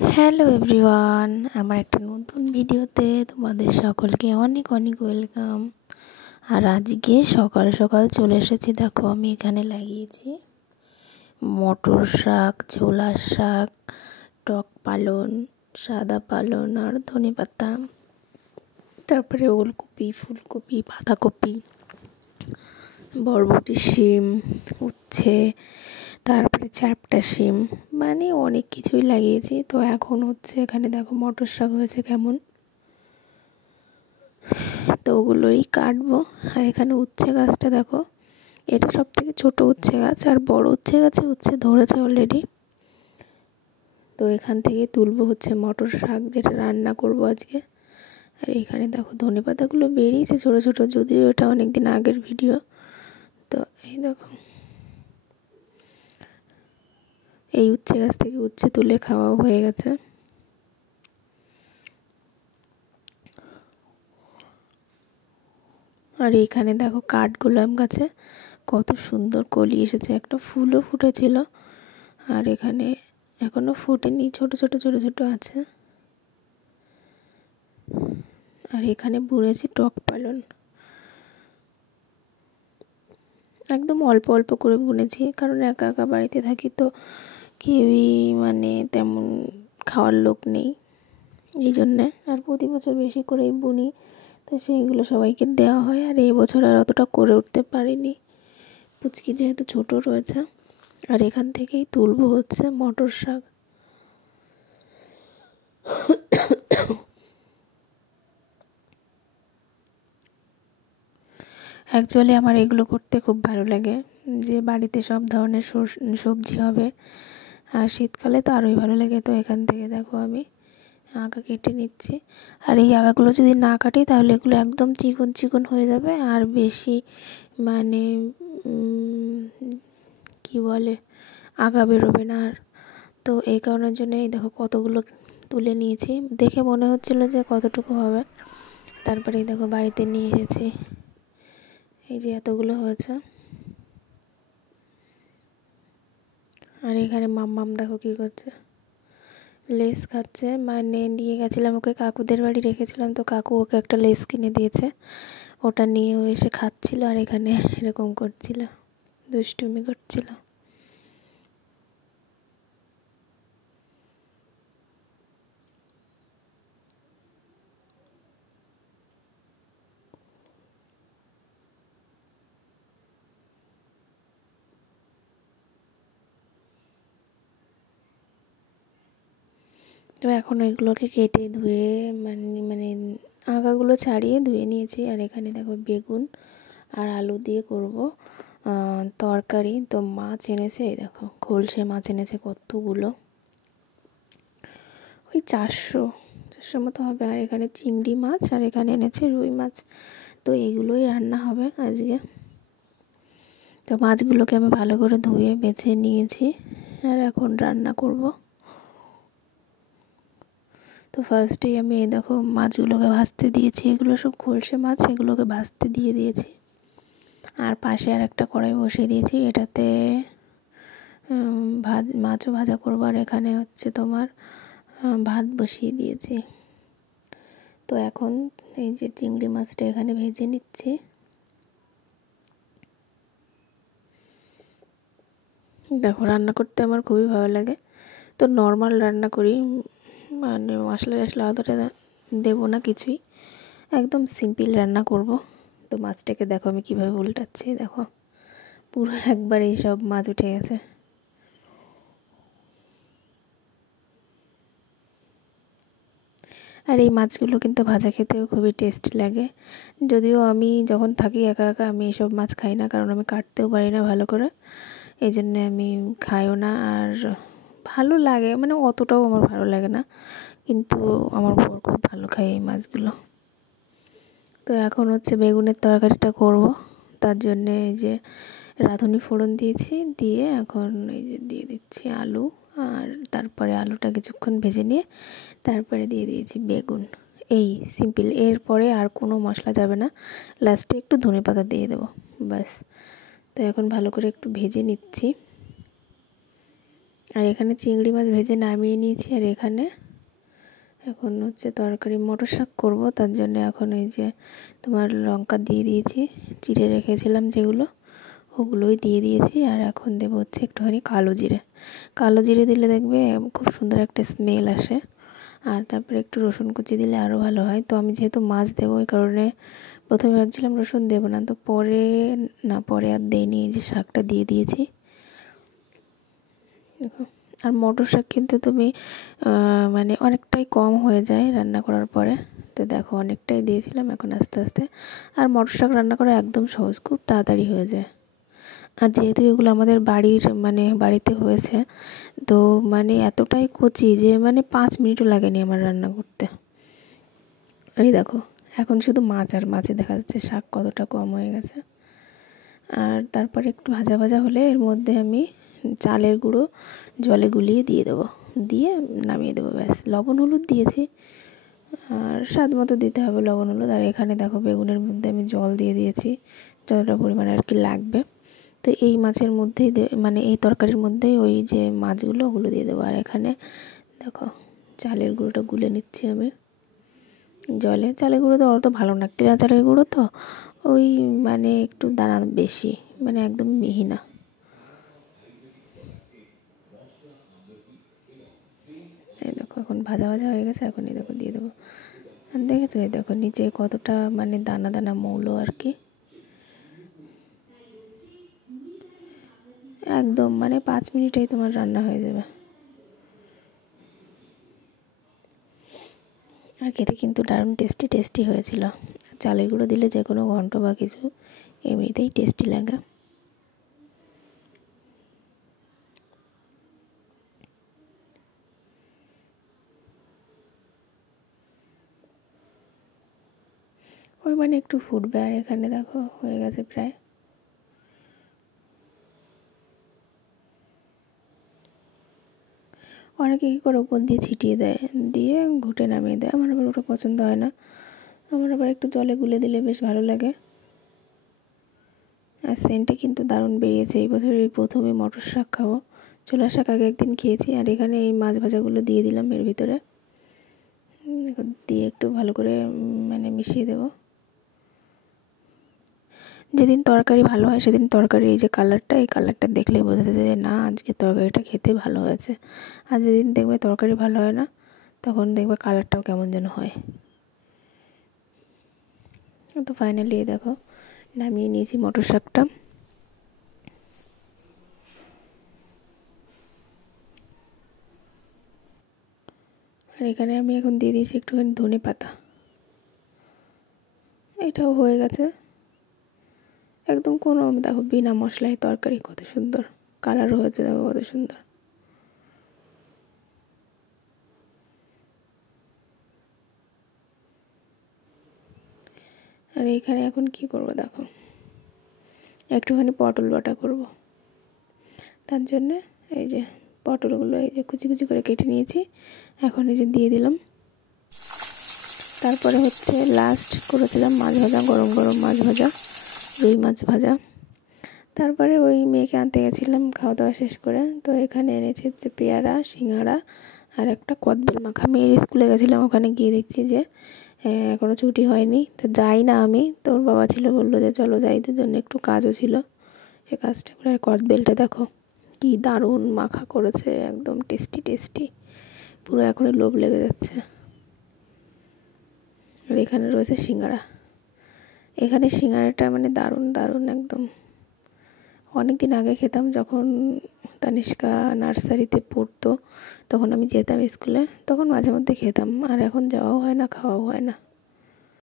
Hello everyone, আমার একটা নতুন ভিডিওতে তোমাদের সকলকে অনেক অনেক ওয়েলকাম। আর আজকে সকাল সকাল চলে এসেছি। দেখো আমি এখানে লাগিয়েছি মটর শাক, ছোলা শাক, টক পালন, সাদা পালন আর ধনেপাতা, তারপরে ওলকপি, ফুলকপি, বাঁধাকপি, বরবটি, শিম, উচ্ছে, তারপরে চ্যাপ্টা শিম, মানে অনেক কিছুই লাগিয়েছি। তো এখন হচ্ছে এখানে দেখো মটর শাক হয়েছে কেমন, তো ওগুলোই কাটবো। আর এখানে উচ্ছে গাছটা দেখো, এটা সব থেকে ছোটো উচ্ছে গাছ, আর বড় উচ্ছে গাছে উচ্ছে ধরেছে অলরেডি। তো এখান থেকে তুলবো হচ্ছে মটর শাক, যেটা রান্না করব আজকে। আর এখানে দেখো ধনেপাতাগুলো বেরিয়েছে ছোটো ছোটো, যদিও এটা অনেক দিন আগের ভিডিও। তো এই দেখো, এই উচ্ছে গাছ থেকে উচ্ছে তুলে খাওয়াও হয়ে গেছে। আর এইখানে দেখো কাঠগোলাপ গাছে কত সুন্দর কলি এসেছে, একটা ফুলও ফুটেছিল। আর এখানে এখনো ফোটেনি, ছোট ছোট ছোট ছোট আছে। আর এখানে বুনেছি টক পালন, একদম অল্প অল্প করে বুনেছি, কারণ একা একা বাড়িতে থাকি, তো কেউই মানে তেমন খাওয়ার লোক নেই, এই জন্যে। আর প্রতি বছর বেশি করেই বুনি, তো সেইগুলো সবাইকে দেওয়া হয়। আর এই বছর আর অতটা করে উঠতে পারিনি, পুচকি যেহেতু ছোট রয়েছে। আর এখান থেকেই তুলবো হচ্ছে মটর শাক। অ্যাকচুয়ালি আমার এগুলো করতে খুব ভালো লাগে, যে বাড়িতে সব ধরনের সবজি হবে। আর শীতকালে তো আরোই ভালো লাগে। তো এখান থেকে দেখো আমি আঁকা কেটে নিচ্ছি। আর এই আঁকাগুলো যদি না কাটি তাহলে এগুলো একদম চিকন চিকন হয়ে যাবে, আর বেশি মানে কি বলে, আঁকা বেরোবে না আর। তো এই কারণের জন্য এই দেখো কতগুলো তুলে নিয়েছি, দেখে মনে হচ্ছিলো যে কতটুকু হবে। তারপরে এই দেখো বাড়িতে নিয়ে এসেছি, এই যে এতগুলো হয়েছে। আর এখানে মাম্মাম দেখো কী করছে, লেস খাচ্ছে। মানে নিয়ে গেছিলাম ওকে, কাকুদের বাড়ি রেখেছিলাম, তো কাকু ওকে একটা লেস কিনে দিয়েছে, ওটা নিয়ে ও এসে খাচ্ছিল। আর এখানে এরকম করছিল, দুষ্টুমি করছিল। তো এখন এগুলোকে কেটে ধুয়ে মানে মানে আগাগুলো ছাড়িয়ে ধুয়ে নিয়েছি। আর এখানে দেখো বেগুন আর আলু দিয়ে করব তরকারি। তো মাছ এনেছে, এই দেখো খোলসে মাছ এনেছে কতগুলো, ওই 400 মতো হবে। আর এখানে চিংড়ি মাছ, আর এখানে এনেছে রুই মাছ। তো এগুলোই রান্না হবে আজকে। তো মাছগুলোকে আমি ভালো করে ধুয়ে বেছে নিয়েছি, আর এখন রান্না করব। তো ফার্স্টেই আমি এই দেখো মাছগুলোকে ভাজতে দিয়েছি, এগুলো সব খোলসে মাছ, এগুলোকে ভাজতে দিয়ে দিয়েছি। আর পাশে আর একটা কড়াই বসিয়ে দিয়েছি, এটাতে মাছও ভাজা করবো। আর এখানে হচ্ছে তোমার ভাত বসিয়ে দিয়েছি। তো এখন এই যে চিংড়ি মাছটা এখানে ভেজে নিচ্ছি। দেখো রান্না করতে আমার খুবই ভালো লাগে, তো নর্মাল রান্না করি, মানে মশলা টশলা অতটা দেবো না কিছুই, একদম সিম্পল রান্না করব। তো মাছটাকে দেখো আমি কীভাবে উল্টাচ্ছি, দেখো পুরো একবার এই সব মাছ উঠে গেছে। আর এই মাছগুলো কিন্তু ভাজা খেতেও খুবই টেস্টি লাগে, যদিও আমি যখন থাকি একা একা আমি এইসব মাছ খাই না, কারণ আমি কাটতেও পারি না ভালো করে, এই জন্যে আমি খাইও না। আর ভালো লাগে মানে অতটাও আমার ভালো লাগে না, কিন্তু আমার বর খুব ভালো খায় এই মাছগুলো। তো এখন হচ্ছে বেগুনের তরকারিটা করব, তার জন্যে এই যে রাঁধুনি ফোড়ন দিয়েছি, দিয়ে এখন এই যে দিয়ে দিচ্ছি আলু। আর তারপরে আলুটা কিছুক্ষণ ভেজে নিয়ে তারপরে দিয়ে দিয়েছি বেগুন। এই সিম্পল, এরপরে আর কোনো মশলা যাবে না, লাস্টে একটু ধনেপাতা দিয়ে দেবো, ব্যাস। তো এখন ভালো করে একটু ভেজে নিচ্ছি। আর এখানে চিংড়ি মাছ ভেজে নামিয়ে নিয়েছি। আর এখানে এখন হচ্ছে তরকারি মটর শাক করবো, তার জন্য এখন এই যে তোমার লঙ্কা দিয়ে দিয়েছি, চিড়ে রেখেছিলাম যেগুলো, ওগুলোই দিয়ে দিয়েছি। আর এখন দেবো হচ্ছে একটুখানি কালো জিরে। কালো জিরে দিলে দেখবে খুব সুন্দর একটা স্মেল আসে। আর তারপরে একটু রসুন কুচি দিলে আরও ভালো হয়। তো আমি যেহেতু মাছ দেবো ওই কারণে প্রথমে ভাবছিলাম রসুন দেবো না, তো পরে আর দেইনি, এই যে শাকটা দিয়ে দিয়েছি। দেখো, আর মটর শাক কিন্তু তুমি মানে অনেকটাই কম হয়ে যায় রান্না করার পরে। তো দেখো অনেকটাই দিয়েছিলাম, এখন আস্তে আস্তে। আর মটর শাক রান্না করা একদম সহজ, খুব তাড়াতাড়ি হয়ে যায়। আর যেহেতু এগুলো আমাদের বাড়িতে হয়েছে, তো মানে এতটাই কচি যে মানে 5 মিনিটও লাগেনি আমার রান্না করতে। এই দেখো এখন শুধু মাছ আর মাছে দেখা যাচ্ছে শাক কতটা কম হয়ে গেছে। আর তারপরে একটু ভাজা ভাজা হলে এর মধ্যে আমি চালের গুঁড়ো জলে গুলিয়ে দিয়ে দেবো, দিয়ে নামিয়ে দেবো, ব্যাস। লবণ হলুদ দিয়েছি, আর স্বাদ মতো দিতে হবে লবণ হলুদ। আর এখানে দেখো বেগুনের মধ্যে আমি জল দিয়ে দিয়েছি, যতটা পরিমাণে আর কি লাগবে। তো এই মাছের মধ্যেই মানে এই তরকারির মধ্যেই ওই যে মাছগুলো ওগুলো দিয়ে দেবো। আর এখানে দেখো চালের গুঁড়োটা গুলে নিচ্ছি আমি জলে। চালের গুঁড়ো তো অত ভালো না, কেনা চালের গুঁড়ো তো ওই মানে একটু দানা বেশি, মানে একদম মিহি না। এই দেখো এখন ভাজা ভাজা হয়ে গেছে, এখন এই দেখো দিয়ে দেবো। আর দেখেছো এই দেখো নিচে কতটা মানে দানা দানা মৌলো আর কি, একদম মানে 5 মিনিটেই তোমার রান্না হয়ে যাবে। আর খেতে কিন্তু দারুণ টেস্টি হয়েছিল। চালের গুঁড়ো দিলে যে কোনো ঘন্ট বা কিছু এমনিতেই টেস্টি লাগে। ওই মানে একটু ফুটবে। আর এখানে দেখো হয়ে গেছে প্রায়। অনেকে কী করে উপর দিয়ে ছিটিয়ে দেয়, দিয়ে ঘুটে নামিয়ে দেয়, আমার আবার ওটা পছন্দ হয় না। আমার আবার একটু জলে গুলে দিলে বেশ ভালো লাগে। আর সেন্টটা কিন্তু দারুণ বেরিয়েছে। এই বছর এই প্রথমে মটর শাক খাবো। ছোলার শাক আগে একদিন খেয়েছি। আর এখানে এই মাছ ভাজাগুলো দিয়ে দিলাম এর ভিতরে, দিয়ে একটু ভালো করে মানে মিশিয়ে দেবো। যেদিন তরকারি ভালো হয় সেদিন তরকারি এই যে কালারটা, এই কালারটা দেখলেই বোঝা যায় যে না আজকে তরকারিটা খেতে ভালো হয়েছে। আর যেদিন দেখবে তরকারি ভালো হয় না, তখন দেখবে কালারটাও কেমন যেন হয়। তো ফাইনালি এই দেখো নামিয়ে নিয়েছি মটর শাকটা। আর এখানে আমি এখন দিয়ে দিয়েছি একটুখানি ধনে পাতা। এটাও হয়ে গেছে একদম, কোনো দেখো বিনা মশলায় তরকারি, কত সুন্দর কালারও হয়েছে, দেখো কত সুন্দর। আর এখানে এখন কি করব দেখো, একটুখানি পটল বাটা করব। তার জন্যে এই যে পটলগুলো এই যে কুচি কুচি করে কেটে নিয়েছি, এখন এই যে দিয়ে দিলাম। তারপরে হচ্ছে লাস্ট করেছিলাম মাছ ভাজা, গরম গরম মাছ ভাজা, রুই মাছ ভাজা। তারপরে ওই মেয়েকে আনতে গেছিলাম খাওয়া দাওয়া শেষ করে, তো এখানে এনেছি হচ্ছে পেয়ারা, সিঙ্গাড়া আর একটা কদবেল মাখা। মেয়ের স্কুলে গেছিলাম, ওখানে গিয়ে দেখছি যে এখনও ছুটি হয়নি, তো যাই না আমি, তোর বাবা ছিল, বললো যে চলো যাই, দুজনে একটু কাজও ছিল, সে কাজটা করে। আর কদবেলটা দেখো কি দারুণ মাখা করেছে, একদম টেস্টি, পুরো এখনই লোভ লেগে যাচ্ছে। আর এখানে রয়েছে সিঙ্গাড়া। এখানে সিঙ্গাড়াটা মানে দারুণ একদম। অনেক দিন আগে খেতাম, যখন তানিষ্কা নার্সারিতে পড়তো তখন আমি যেতাম স্কুলে, তখন মাঝে মধ্যে খেতাম। আর এখন যাওয়াও হয় না, খাওয়াও হয় না।